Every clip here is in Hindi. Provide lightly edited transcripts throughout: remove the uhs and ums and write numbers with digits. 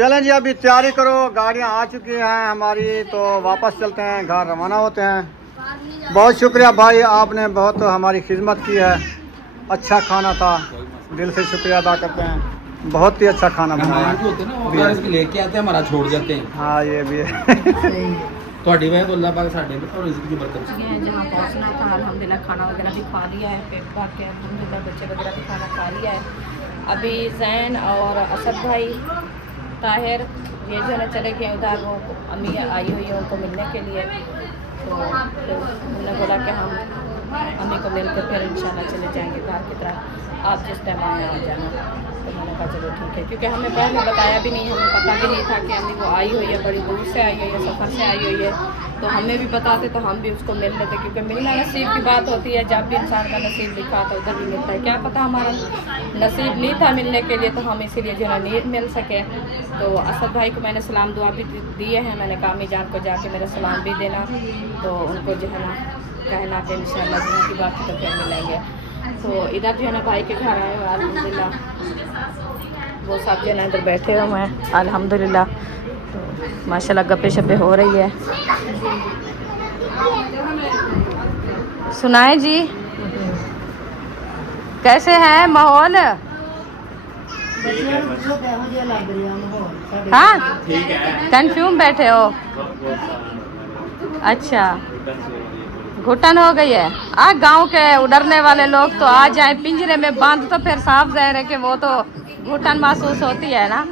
चलें जी, अभी तैयारी करो, गाड़ियाँ आ चुकी हैं हमारी, तो वापस चलते हैं, घर रवाना होते हैं। बहुत शुक्रिया भाई, आपने बहुत हमारी खिदमत की है। अच्छा खाना था, दिल से शुक्रिया अदा करते हैं। बहुत ही अच्छा खाना बनाया लेके आते हैं, हमारा छोड़ जाते हैं। हाँ ये भी है। थोड़ी वजह तो अल्लाह पाक साडे पे और रिज़्क की बरकत हैं जहाँ पहुँचना था। अल्हम्दुलिल्लाह खाना वगैरह भी खा लिया है, पेट भर के अल्हम्दुलिल्लाह बच्चे वगैरह भी खाना खा लिया है। अभी जैन और असद भाई ताहिर ये जो है चले गए उधर, वो अम्मी आई हुई है उनको मिलने के लिए। तो उन्होंने बोला कि हम अम्मी को मिल कर फिर इंशाल्लाह चले जाएंगे घर की तरफ, आप जिस टाइम आए आ जाना। तो मैंने कहा चलो ठीक है, क्योंकि हमें पहले बताया भी नहीं, हमें पता भी नहीं था कि अम्मी वो आई हुई है, बड़ी दूर से आई हुई है, सफ़र से आई हुई है। तो हमें भी बताते तो हम भी उसको मिल लेते, क्योंकि मिलना नसीब की बात होती है। जब भी इंसान का नसीब लिखा था उधर भी मिलता है, क्या पता हमारा नसीब नहीं था मिलने के लिए, तो हम इसीलिए जो है नहीं मिल सके। तो असद भाई को मैंने सलाम दुआ भी दिए हैं, मैंने कहा अम्मी जान को जाके मेरा सलाम भी देना, तो उनको जो है ना कहना कि इंशाल्लाह दिन की बात तो फिर मिलेंगे। तो इधर जो है ना भाई के घर आए हुए अल्हम्दुलिल्लाह, वो सब जो है ना इधर बैठे हुए हैं अल्हम्दुलिल्लाह। तो माशाल्लाह गप्पे शप्पे हो रही है। सुनाए जी, कैसे है माहौल? हाँ कंफ्यूम बैठे हो? अच्छा, घुटन हो गई है। गांव के उड़ने वाले लोग तो आ जाए पिंजरे में बांध, तो फिर साफ जाहिर है कि वो तो घुटन महसूस होती है ना।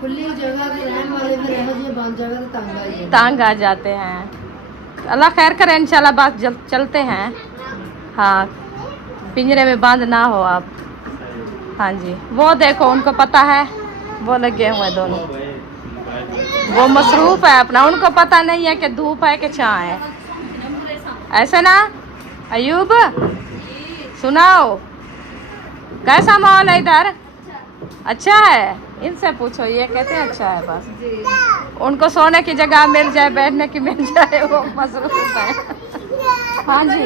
खुली जगह पे रहने वाले में रह जो बांध जगह तो तंग आ जाते हैं। अल्लाह खैर करे, इंशाल्लाह बात चलते हैं। हाँ, पिंजरे में बांध ना हो आप। हाँ जी, वो देखो उनको पता है, वो लगे हुए दोनों, वो मसरूफ है अपना, उनको पता नहीं है कि धूप है कि छां है। ऐसे ना अयूब, सुनाओ कैसा माहौल है इधर? अच्छा है, इनसे पूछो, ये कहते हैं अच्छा है। बस उनको सोने की जगह मिल जाए, बैठने की मिल जाए, वो मसरूफ है। हाँ जी,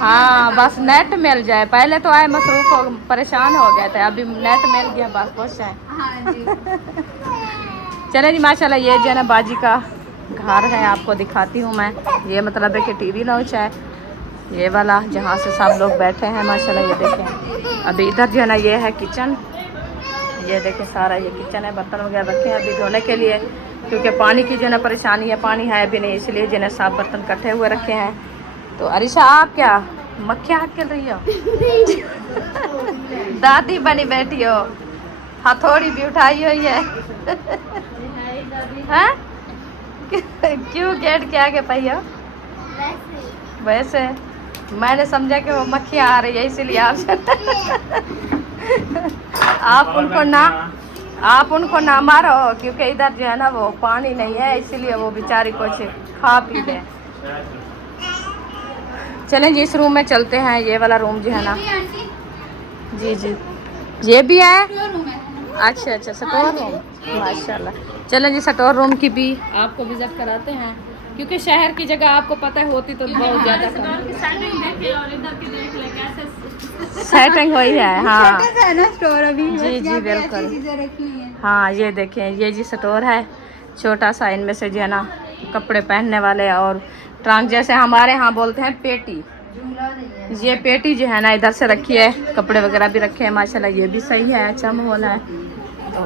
हाँ बस नेट मिल जाए। पहले तो आए मसरूफ हो, परेशान हो गए थे, अभी नेट मिल गया, बस खुश है। चले जी, माशाल्लाह ये जो है ना बाजी का घर है, आपको दिखाती हूँ मैं। ये मतलब है कि टीवी लॉन्च है ये वाला, जहाँ से सब लोग बैठे हैं माशाल्लाह। ये देखें, अभी इधर जो है ना ये है किचन, ये देखें सारा ये किचन है, बर्तन वगैरह रखे हैं अभी धोने के लिए, क्योंकि पानी की जो है ना परेशानी है, पानी है भी नहीं, इसलिए जो है साफ बर्तन इकट्ठे हुए रखे हैं। तो अरिशा आप क्या मक्खियाँ खेल रही हो? दादी बनी बैठी हो, हथौड़ी भी उठाई हुई है। हाँ? क्यों गेट के आगे पाई हो? वैसे मैंने समझा कि वो मक्खियाँ आ रही है, इसीलिए आप उनको ना मारो, क्योंकि इधर जो है ना वो पानी नहीं है, इसीलिए वो बेचारी कुछ खा पी ले। चलें जी, इस रूम में चलते हैं। ये वाला रूम जो है ना, जी जी ये भी है। अच्छा अच्छा, स्टोर रूम, माशाल्लाह। चलें जी, स्टोर रूम की भी आपको विजिट कराते हैं, क्योंकि शहर की जगह आपको पता है होती तो बहुत ज़्यादा सेटिंग हुई है। हाँ स्टोर अभी जी जी बिल्कुल। हाँ ये देखें, ये जी स्टोर है छोटा सा, इनमें से जो है ना कपड़े पहनने वाले और ट्रंक, जैसे हमारे यहाँ बोलते हैं पेटी, ये पेटी जो है ना इधर से रखी है, कपड़े वगैरह भी रखे हैं माशाल्लाह। ये भी सही है, अच्छा माहौल है। तो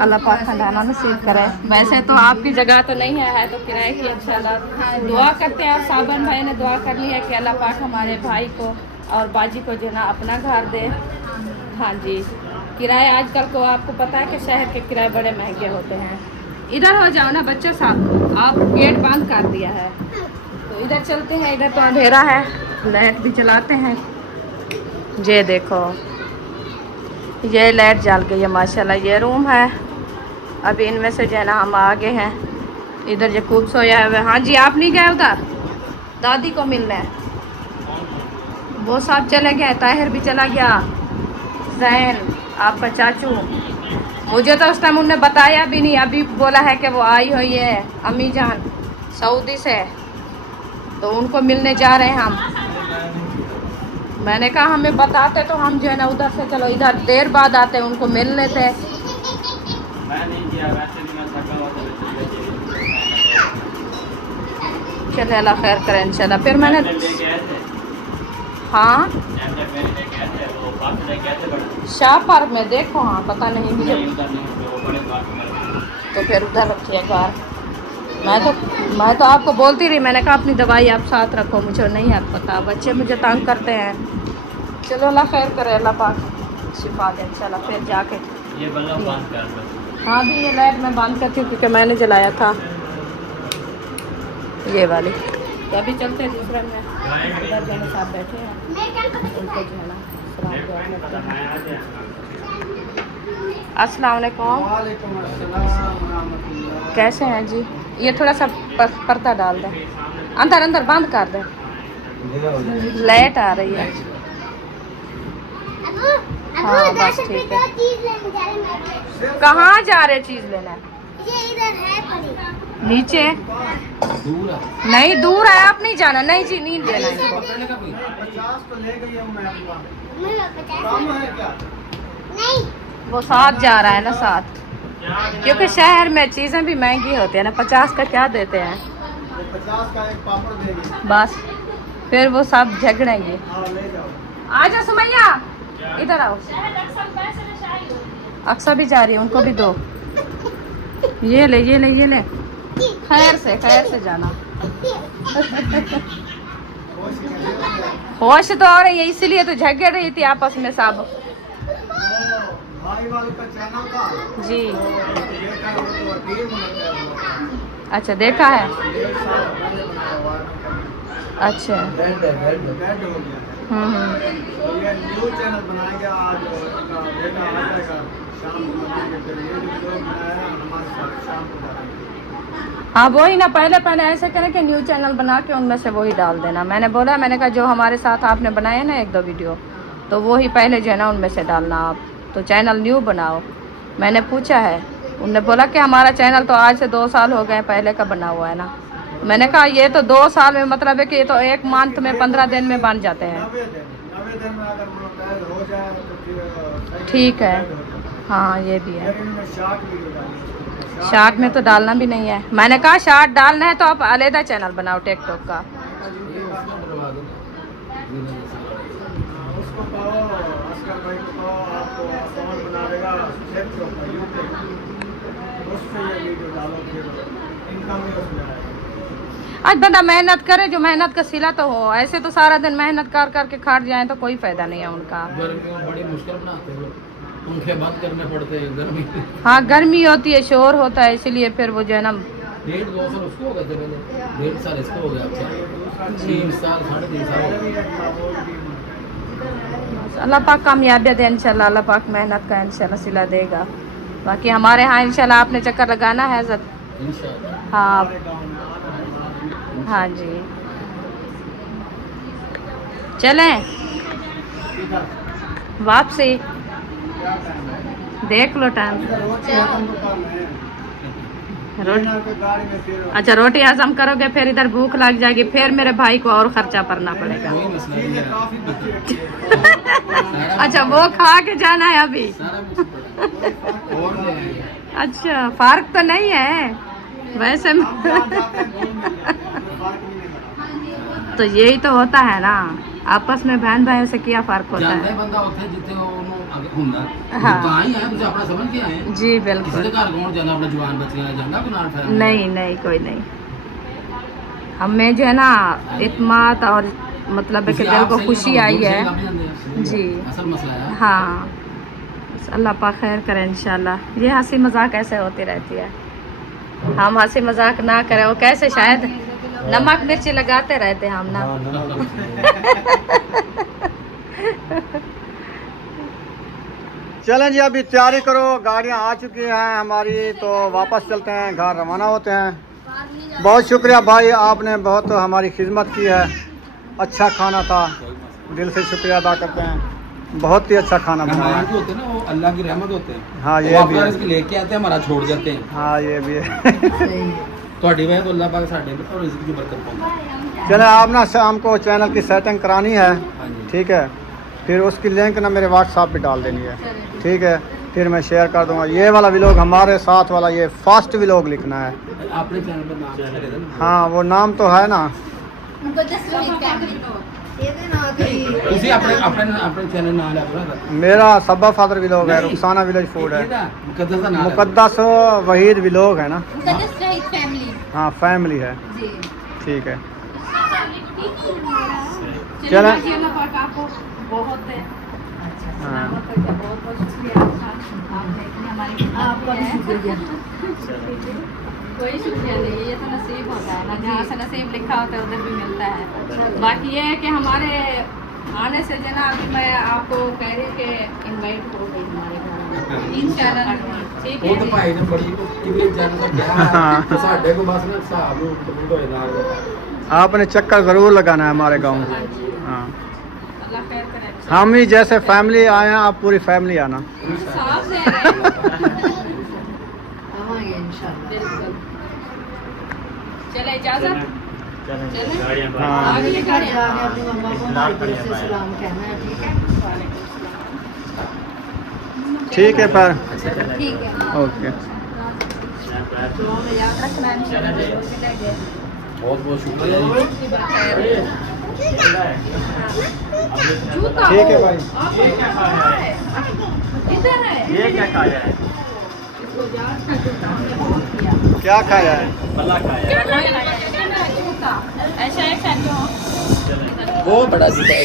अल्लाह पाक खंडाना नसीब करे। वैसे तो आपकी जगह तो नहीं है तो किराए की इंशाल्लाह दुआ करते हैं। और साबन भाई ने दुआ करनी है कि अल्लाह पाक हमारे भाई को और बाजी को जो है ना अपना घर दे। हाँ जी, किराए आजकल को आपको पता है कि शहर के किराए बड़े महंगे होते हैं। इधर हो जाओ ना बच्चों साहब, आप गेट बंद कर दिया है। तो इधर चलते हैं, इधर तो अंधेरा है, लाइट भी चलाते हैं। ये देखो ये लाइट जल गई है माशाल्लाह। ये रूम है, अभी इनमें से जो है ना हम आगे हैं। इधर जो खूब सोया हुआ है। हाँ जी, आप नहीं गए उधर दादी को मिलने? वो सब चले गए, ताहिर भी चला गया, जैन आपका चाचू। मुझे तो उस टाइम उन्होंने बताया भी नहीं, अभी बोला है कि वो आई हुई है अम्मी जान सऊदी से, तो उनको मिलने जा रहे हैं हम। मैंने कहा हमें बताते तो हम जो है ना उधर से चलो इधर देर बाद आते उनको मिल लेते। मैं नहीं किया, वैसे भी मैं थका हुआ था। चले अल्लाह खैर करें इंशाल्लाह। फिर मैंने हाँ शाह पार्क में देखो, हाँ पता नहीं मुझे, तो फिर उधर रखिए कार। मैं तो आपको बोलती रही, मैंने कहा अपनी दवाई आप साथ रखो, मुझे नहीं है पता, बच्चे मुझे तंग करते हैं। चलो अल्लाह खैर करे, अल्लाह पाक शिफा दे इंशाल्लाह। फिर जाके ये बल्ब बंद कर दो। हाँ भी ये लाइट मैं बंद करती हूँ क्योंकि मैंने जलाया था ये वाली। तो अभी चलते हैं दूसरा में, उधर जो है साथ बैठे हैं उनको जो है ना अस्सलाम वालेकुम। वालेकुम अस्सलाम रहमतुल्लाह। कैसे हैं जी? ये थोड़ा सा पर्दा डाल दें, अंदर अंदर बंद कर दें, लाइट आ रही है। हाँ बस ठीक है। कहाँ जा रहे चीज लेना? ये इधर है पड़ी। नीचे दूर है। नहीं, दूर है, आप नहीं जाना। नहीं जी नहीं लेना इनको। 50 तो ले गई हूँ मैं अपना। मेरा 50 कम है क्या? नहीं। वो साथ जा रहा है ना साथ, क्योंकि शहर में चीज़ें भी महंगी होती है ना। 50 का क्या देते हैं? वो 50 का एक पापड़ देगी। बस फिर वो सब झगड़ेंगे। हाँ ले जाओ। आजा सुमैया इधर आओ। अक्सा भी जा रही है, उनको भी दो। ये ले ये ले ये ले। खैर से जाना। होश तो आ रही है, इसीलिए तो झगड़ रही थी आपस में सब। भाई वालों का चैनल था जी तो देखा, वो तो टीवी में लगता है। अच्छा देखा है। 1.5 साल पहले बनाया हुआ है। अच्छा डेड हो गया है। तो ये न्यू चैनल बनाएंगे आज, इनका बेटा आ जाएगा शाम को बनाएंगे। फिर ये जो लोग बनाया हमारे साथ शाम को डालेंगे। हाँ वही ना, पहले ऐसे करें कि न्यू चैनल बना के उनमें से वही डाल देना। मैंने बोला, मैंने कहा जो हमारे साथ आपने बनाए ना 1-2 वीडियो, तो वही पहले जो है ना उनमें से डालना आप, तो चैनल न्यू बनाओ। मैंने पूछा है, उनने बोला कि हमारा चैनल तो आज से 2 साल हो गए, पहले का बना हुआ है ना। मैंने कहा ये तो 2 साल में मतलब है कि ये तो 1 मंथ में 15 दिन में बन जाते हैं। 90 दिन में अगर मोनेटाइज हो जाए तो फिर ठीक है। हाँ ये भी है। फिर इनमें शॉर्ट वीडियो डालेंगे। शार्ट में तो डालना भी नहीं है। मैंने कहा शार्ट डालना है तो आप अलग चैनल बनाओ टिकटॉक का। उसको कहो, अस्कर भाई को कहो, आपको अकाउंट बना देगा टिकटॉक का, यूट्यूब, उससे ये वीडियो डालो, फिर इनकम भी उसमें आएगा। आज बंदा मेहनत करे, जो मेहनत का सिला तो हो। ऐसे तो सारा दिन मेहनत कर करके खाट जाए तो कोई फायदा नहीं है उनका। गर्मी में बड़ी मुश्किल बनाते हो, पंखे बंद करने पड़ते हैं गर्मी। हाँ गर्मी होती है, शोर होता है, इसीलिए फिर वो जो है ना 1.5-2 साल उसको हो गए थे पहले, 1.5 साल इसको हो गया। अच्छा 3 साल 3.5 साल हो गए। अल्लाह पाक कामयाबी दे इंशाल्लाह। अल्लाह पाक मेहनत का इंशाल्लाह सिला देगा। बाकी हमारे यहाँ इंशाल्लाह आपने चक्कर लगाना है इंशाल्लाह। हाँ हाँ जी चलें वापसी। देख लो टाइम। रोटी गाड़ी में फिर अच्छा रोटी हजम करोगे, फिर इधर भूख लग जाएगी, फिर मेरे भाई को और खर्चा करना पड़ेगा। कोई मसला नहीं है। काफी बच्चे अच्छा वो खा के जाना है अभी। सारा कुछ पड़ा और ले आएंगे। अच्छा फर्क तो नहीं है वैसे तो यही तो होता है ना, आपस में बहन भाइयों से क्या फर्क होता जानते है। बंदा ਉੱਥੇ ਜਿੱਥੇ ਉਹਨੂੰ ਅੱਗੇ ਹੁੰਦਾ हाँ। ਤਾਂ ਹੀ ਆਇਆ, ਤੁਸੀਂ ਆਪਣਾ ਸਮਝ ਕੇ ਆਏ। जी ਕਿਸੇ बिल्कुल। ਦੇ ਘਰ ਕੌਣ ਜਾਂਦਾ, ਆਪਣਾ ਜਵਾਨ ਬੱਚਿਆਂ ਜਾਂਦਾ ਕੋਈ ਨਾਲ ਠਹਿਰ। नहीं नहीं कोई नहीं, हमें जो है ना इत्माद और मतलब है कि दिल को खुशी आई है। जी। असल मसला है। हाँ बस अल्लाह पाक खैर करे इंशाल्लाह। ये हंसी मजाक ऐसे होती रहती है, हम हंसी मजाक ना करें वो कैसे, शायद नमक मिर्ची लगाते रहते हम ना। चलें जी, अभी तैयारी करो, गाड़ियाँ आ चुकी हैं हमारी, तो वापस चलते हैं, घर रवाना होते हैं। बहुत शुक्रिया भाई, आपने बहुत हमारी खिदमत की है। अच्छा खाना था, दिल से शुक्रिया अदा करते हैं, बहुत ही अच्छा खाना बनाया मेहमान है। जो होते हैं ना वो अल्लाह की रहमत होते हैं। हाँ वो ये भी अपना है। रिस्क लेके आते हैं, हमारा छोड़ जाते हैं। हाँ ये भी है। ਤੁਹਾਡੀ ਵਜ੍ਹਾ ਤੋਂ ਅੱਲਾਹ ਪਾਕ ਸਾਡੇ ਤੇ और रिज़्क की बरकत पाਉਂਦਾ। चले आप ना शाम को चैनल की सेटिंग करानी है, हाँ जी ठीक है, फिर उसकी लिंक ना मेरे व्हाट्सएप पे डाल देनी है, ठीक है, फिर मैं शेयर कर दूंगा। ये वाला व्लॉग हमारे साथ वाला ये फर्स्ट व्लॉग लिखना है। अपने चैनल पर नाम लिख देना। हाँ वो नाम तो है ना, उसी अपने अपने अपने चैनल नाम लिखना। मेरा सब्बा फादर व्लॉग है, रुखसाना विलेज फूड है, मुकद्दस का नाम है। मुकद्दस वहीद व्लॉग है ना। फैमिली हाँ फैमिली है, जी। ठीक है। चलिए चलें। बाकी अल्लाह पाक आपको बहुत है सलामत रखे। बहुत बहुत शुक्रिया आपने इतनी हमारी आपका भी शुक्रिया। कोई शुक्रिया नहीं है, ये तो नसीब होता है ना, जहाँ से नसीब लिखा होता है उधर भी मिलता है। बाकी ये है कि हमारे आने से जो ना अभी मैं आपको कह रही कि इनवाइट हो गई हमारे घर इंशाल्लाह, ठीक ਉਹ ਤਾਂ है। ਭਾਈ ਨੇ ਬੜੀ ਕਿਵੇਂ ਜਾਣ ਦਾ ਗਿਆ ਤੇ ਸਾਡੇ ਕੋ ਬਸ ਨਾ ਹਿਸਾਬ ਨੂੰ ਕਬੂਲ ਹੋਏ ਨਾਲ। आपने चक्कर ज़रूर लगाना है हमारे गाँव। हाँ अल्लाह खैर करे। हम ही जैसे फैमिली आए हैं, आप पूरी फैमिली आना। साफ से रहे। आवांगे इंशाल्लाह। बिल्कुल। चले इजाजत। चले। हाँ। आगे घर जाके अपनी मम्मा को हमारी तरफ से सलाम कहना है, ठीक है? ठीक है पर ठीक है। ओके। तो हमें याद रखना है इंशाल्लाह। ਬਹੁਤ ਬਹੁਤ ਸ਼ੁਕਰੀਆ ਜੀ। जूता ठीक है भाई। आपको है इधर है। ये क्या खाया है? इसको याद का जूता हमने बहुत किया। क्या खाया है? क्या खाया? जूता ऐसा एक साथ जो वो बड़ा जूता है।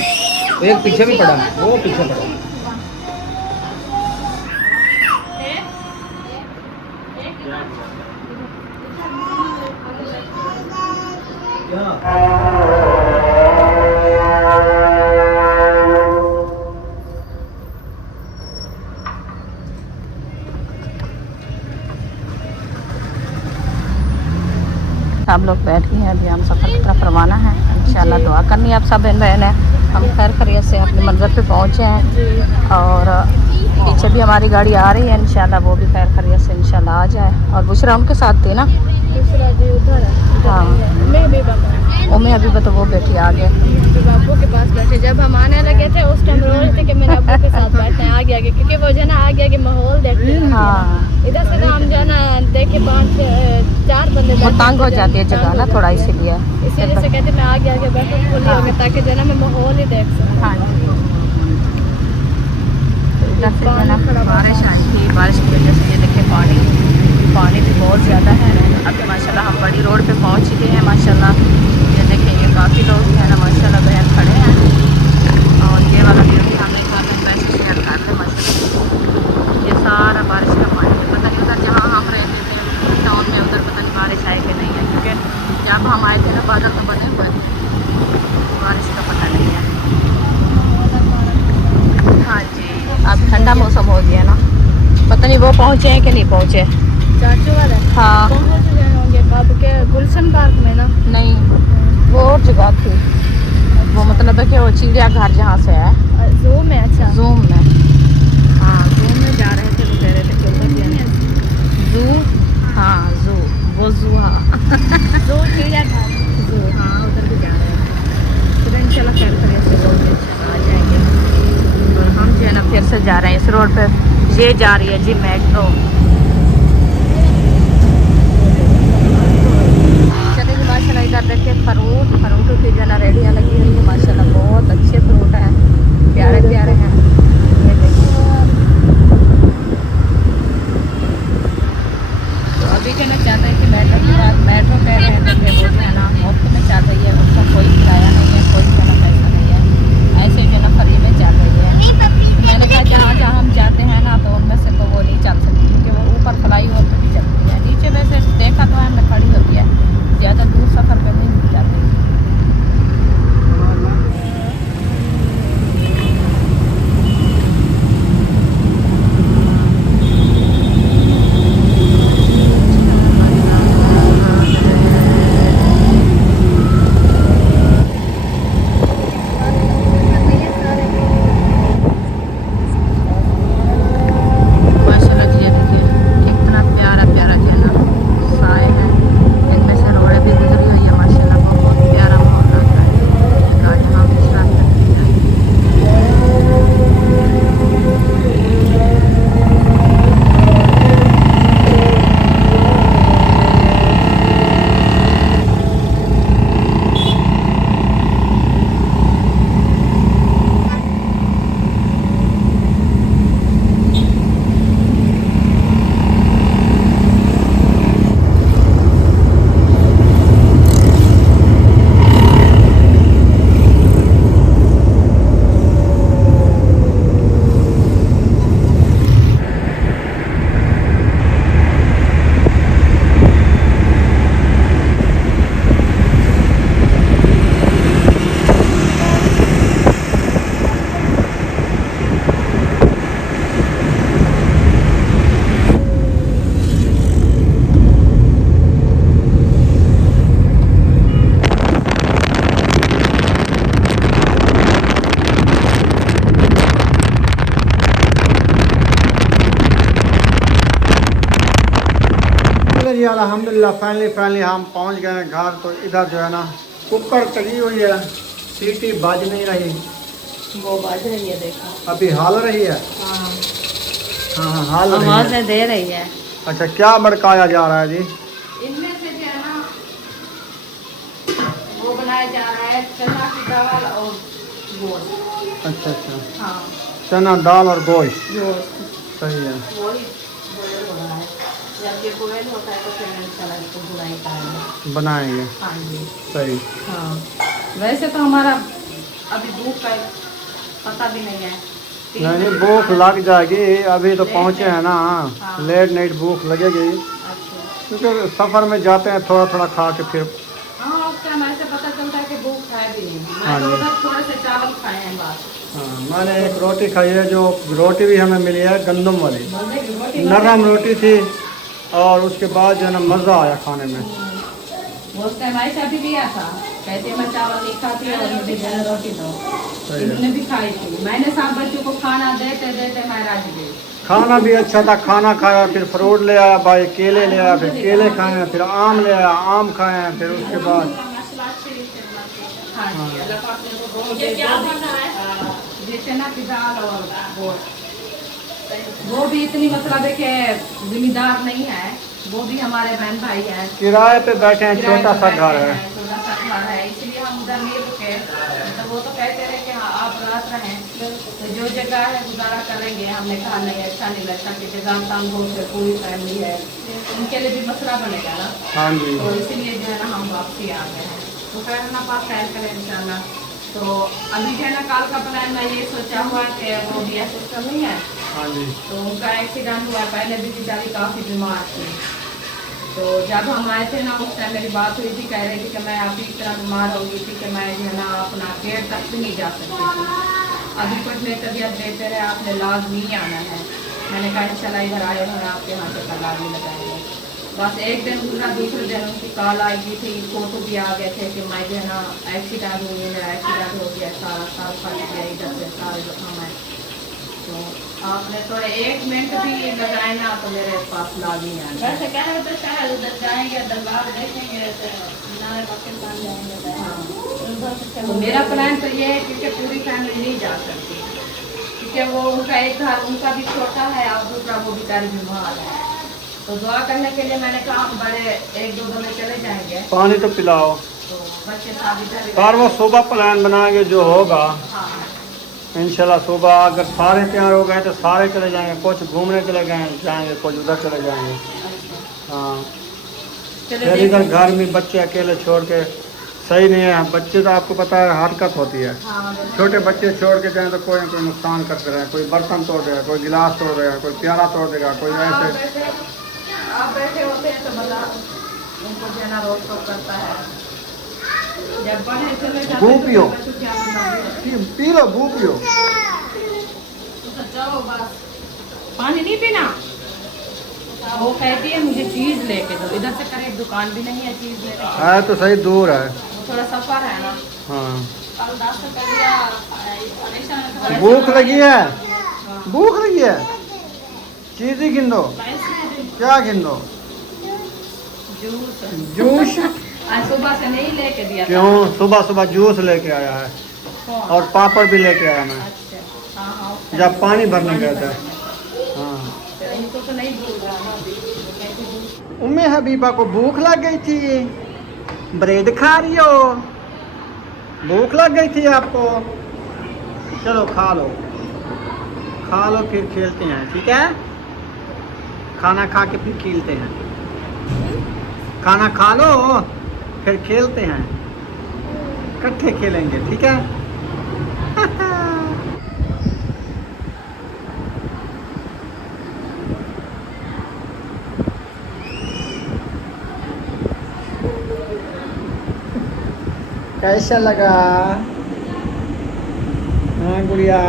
एक पीछे भी पड़ा है, वो पीछे पड़ा है। सब लोग बैठ गए हैं, अभी हम सफ़र की तरफ रवाना है। इंशाल्लाह दुआ करनी है आप सब बहन बहन है। हम खैर खैरियत से अपनी मंज़िल पे पहुँचे हैं और पीछे भी हमारी गाड़ी आ रही है। इंशाल्लाह वो भी खैर खैरियत से इंशाल्लाह आ जाए। और बुशरा उनके साथ थी ना? दूसरा जी उधर है। हाँ मैं भी बाबा उम्मीद अभी तो वो बैठी आगे। बाबू के पास बैठे। जब हम आने लगे थे उस टाइम रो रहे थे कि मेरे अब्बू के साथ बैठे हैं आगे आगे, क्योंकि वो जो है ना आगे आगे माहौल देखते हैं। हाँ इधर से तो हम जो है ना देखे 5-4 बंदे वो बैठे तंग हो थे, जाती है जगह ना थोड़ा, इसीलिए। इसी वजह से कहते मैं आगे आगे बैठूँ खुली हाँ। होगी ताकि जो है ना मैं माहौल ही देख सकूँ। हाँ जी। तो इधर से जो है ना बारिश आई थी, बारिश की वजह से ये देखिए पानी भी बहुत ज़्यादा है। अभी माशाल्लाह हम बड़ी रोड पे पहुंच चुके हैं माशाल्लाह। ये देखिए ये काफ़ी लोग जो है ना माशाल्लाह बहन खड़े हैं और ये वाला व्यू भी हमने कर रहे पैसे शेयर कर रहे माशाल्लाह। ये सारा बारिश का पानी है। पता नहीं उधर जहाँ हम रहते थे टाउन में उधर पता नहीं बारिश आई कि नहीं है, क्योंकि जब हम आए थे ना बादल तो बने हुए थे, बारिश का पता नहीं है। हाँ जी अब ठंडा मौसम हो गया ना, पता नहीं वो पहुँचे हैं कि नहीं पहुँचे। चाचू वाले हाँ पहुँच गए होंगे बाबू के गुलशन पार्क में ना। नहीं वो और जगह थी, वो मतलब है कि वो चिड़ियाघर जहाँ से है जू में। अच्छा जूम में। हाँ जूम में जा रहे थे, वो कह रहे थे कि उधर भी जू। हाँ जू वो जू। हाँ जू चिड़ियाघर जू हाँ उधर भी जा रहे हैं। फिर इंशाल्लाह खैर खैरियत से लोग इंशाल्लाह आ जाएंगे। और हम जो है ना फिर से जा रहे हैं इस रोड पे। ये जा रही है जी मेट्रो। चलिए माशाल्लाह इधर देखिए फ्रूट की जो है ना रेडियाँ लगी हुई है माशाल्लाह, बहुत अच्छे फ्रूट हैं, प्यारे प्यारे हैं। ये देखिए तो अभी कहना चाहते हैं कि मेट्रो की बात मेट्रो कह रहे हैं देखिए वो जो है ना मुफ्त में चल रही है, उसका कोई किराया नहीं है, कोई जो है ना पैसा नहीं है, ऐसे जो है ना फ्री में चल रही है। मैंने कहा जहाँ जहाँ हम जाते हैं ना तो उनमें से तो वो नहीं चल सकती, क्योंकि वो ऊपर फ्लाई ओवर पे भी चलती है, नीचे वैसे देखा तो है हमने खड़ी होती है, ज़्यादा दूर सफ़र पे नहीं जाती। जी अल्हम्दुलिल्लाह फाइनली हम पहुंच गए हैं घर। तो इधर जो है ना कुकर टंगी हुई है, सीटी बज नहीं रही, वो बज रही है देखो। अभी हाल रही है। हाँ हाँ हाल रही है। आवाज़ें दे रही है। अच्छा क्या भड़काया जा रहा है जी? इनमें से जो है ना वो बनाया जा रहा है चना की दाल और गोश्त। अच्छा अच्छा, हाँ चना दाल और गोश्त, गोश्त सही है। वही बॉयल हो रहा है। जब ये बॉयल होता है तो फिर इंशाल्लाह इसको बुनाई करेंगे, बनाएंगे, हाँ जी। सही। हाँ वैसे तो हमारा अभी भूख का पता भी नहीं है। नहीं भूख लग जाएगी, अभी तो पहुँचे हैं ना, लेट नाइट भूख लगेगी अच्छा। क्योंकि सफ़र में जाते हैं, थोड़ा थोड़ा खा के फिर। हाँ उस टाइम ऐसे पता चलता है कि भूख खाए भी नहीं। हाँ मैं तो जी। उधर थोड़े से चावल खाए हैं बस। हाँ मैंने एक रोटी खाई है, जो रोटी भी हमें मिली है गंदम वाली, बोलने की रोटी नरम रोटी थी, और उसके बाद जो है ना मज़ा आया खाने में। उस टाइम ऐसा भी दिया था, कहते मैं चावल नहीं खाती और मुझे जरा रोटी दो। सही है। इन्होंने भी खाई थी। मैंने सब बच्चों को खाना देते देते मैं राजी गई। खाना भी अच्छा था, खाना खाया, फिर फ्रूट ले आया भाई, केले ले आया, फिर केले खाए, फिर आम ले आया, आम खाए, फिर उसके बाद हाँ जी, अल्लाह पाक ने तो बहुत ये चना की दाल और वो भी इतनी मतलब है कि जिम्मेदार नहीं है, वो भी हमारे बहन भाई हैं। किराए पे बैठे हैं, छोटा सा घर है। छोटा सा घर है, इसलिए हम उधर नहीं रुके। तो वो तो कहते रहे कि हाँ आप रात रहें, तो जो जगह है गुजारा करेंगे। हमने कहा नहीं अच्छा नहीं लगता कि जगह तंग हो से पूरी फैमिली है, उनके लिए भी मसला बनेगा ना। हाँ जी, तो इसीलिए जो है ना हम वापसी आ गए हैं। तो फिर अपना पास सैर करें इंशाल्लाह। तो अभी जो है ना कल का प्लान मैं ये सोचा हुआ कि वो दिया सिस्टम नहीं है, हाँ जी, तो उनका एक्सीडेंट हुआ। पहले भी बेचारी काफ़ी बीमार थी। तो जब हम आए थे ना उस टाइम मेरी बात हुई थी, कह रही थी कि मैं अभी इतना बीमार हो गई थी कि मैं जो है ना अपना गेट तक भी नहीं जा सकती थी। अभी कुछ मेरी तबीयत बेहतर है, आपने लाजमी आना है। मैंने कहा इंशाल्लाह इधर आए हैं आपके यहाँ से कल भी लगाएंगे। बस एक दिन गुजरा, दूसरे दिन उनकी कॉल आई गई थी, फोटो भी आ गए थे कि मैं जो है ना एक्सीडेंट हुई, मेरा एक्सीडेंट हो गया, सारा साल फट गया, इधर से सारे जख्म है। तो आपने तो 1 मिनट भी लगाए ना तो मेरे पास लाग नहीं आया। वैसे कह रहे थे शायद उधर जाएंगे, दरबार देखेंगे, तो मेरा प्लान तो ये है क्योंकि पूरी फैमिली नहीं जा सकती, क्योंकि वो उनका एक घर उनका भी छोटा है और दूसरा वो बेचारी बीमार है। तो दुआ करने के लिए मैंने कहा हम बड़े 1-2 दिन में चले जाएंगे। पानी तो पिलाओ। तो बच्चे साथ इधर और वो सुबह प्लान बनाएंगे जो होगा हाँ इंशाल्लाह। सुबह अगर सारे तैयार हो गए तो सारे चले जाएंगे, कुछ घूमने चले गए जाएंगे, कुछ उधर चले जाएंगे। हाँ चले फिर इधर घर में बच्चे अकेले छोड़ के सही नहीं है। बच्चे तो आपको पता है हरकत होती है, हाँ छोटे बच्चे छोड़ के जाएं तो कोई ना कोई नुकसान करते रहे, कोई बर्तन तोड़ देगा, कोई गिलास तोड़ देगा, कोई प्याला तोड़ देगा, कोई ऐसे। आप बैठे होते हैं तो बता उनको जो है ना रोक टोक करता है। जब बड़े चले जाते भूख हैं तो पियो। बच्चों की आदत होती है। पी लो, भूख पियो। तो चलो बस पानी नहीं पीना। वो कहती है मुझे चीज़ लेके दो, इधर से करीब दुकान भी नहीं है चीज़ लेने की। है तो सही दूर है। वो थोड़ा सफर है ना। हाँ कल 10 रुपया भूख लगी है, भूख लगी है, चीज़ ही गिन दो। क्या गिन दो? Juice juice? आज सुबह से नहीं लेके दिया था। क्यों? सुबह सुबह जूस लेके आया है कौन? और पापड़ भी लेके आया मैं, अच्छा हाँ हाँ जब पानी भरने गए थे। हाँ तो इनको तो नहीं भूल रहा ना अभी। कहती दूध उम्मे हबीबा को भूख लग गई थी, ब्रेड खा रही हो? भूख लग गई थी आपको? चलो खा लो, खा लो फिर खेलते हैं, ठीक है? खाना खा के फिर खेलते हैं। खाना खा लो फिर खेलते हैं, इकट्ठे खेलेंगे, ठीक है? कैसा लगा? हाँ गुड़िया,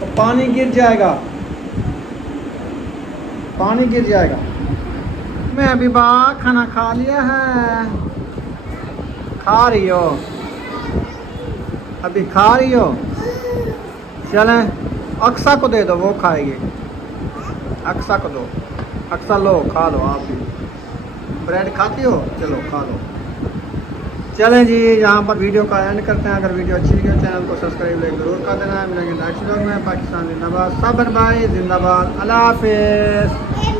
तो पानी गिर जाएगा, पानी गिर जाएगा। मैं अभी खाना खा लिया है, खा रही हो? अभी खा रही हो? चलें अक्सा को दे दो, वो खाएगी। अक्सा को दो। अक्सा लो, खा लो आप भी। ब्रेड खाती हो? चलो खा लो। चलें जी, यहाँ पर वीडियो का एंड करते हैं। अगर वीडियो अच्छी लगी हो चैनल को सब्सक्राइब जरूर कर देना। मिलेंगे नेक्स्ट व्लॉग में। पाकिस्तान जिंदाबाद, साबर भाई जिंदाबाद, अल्लाह हाफिज़।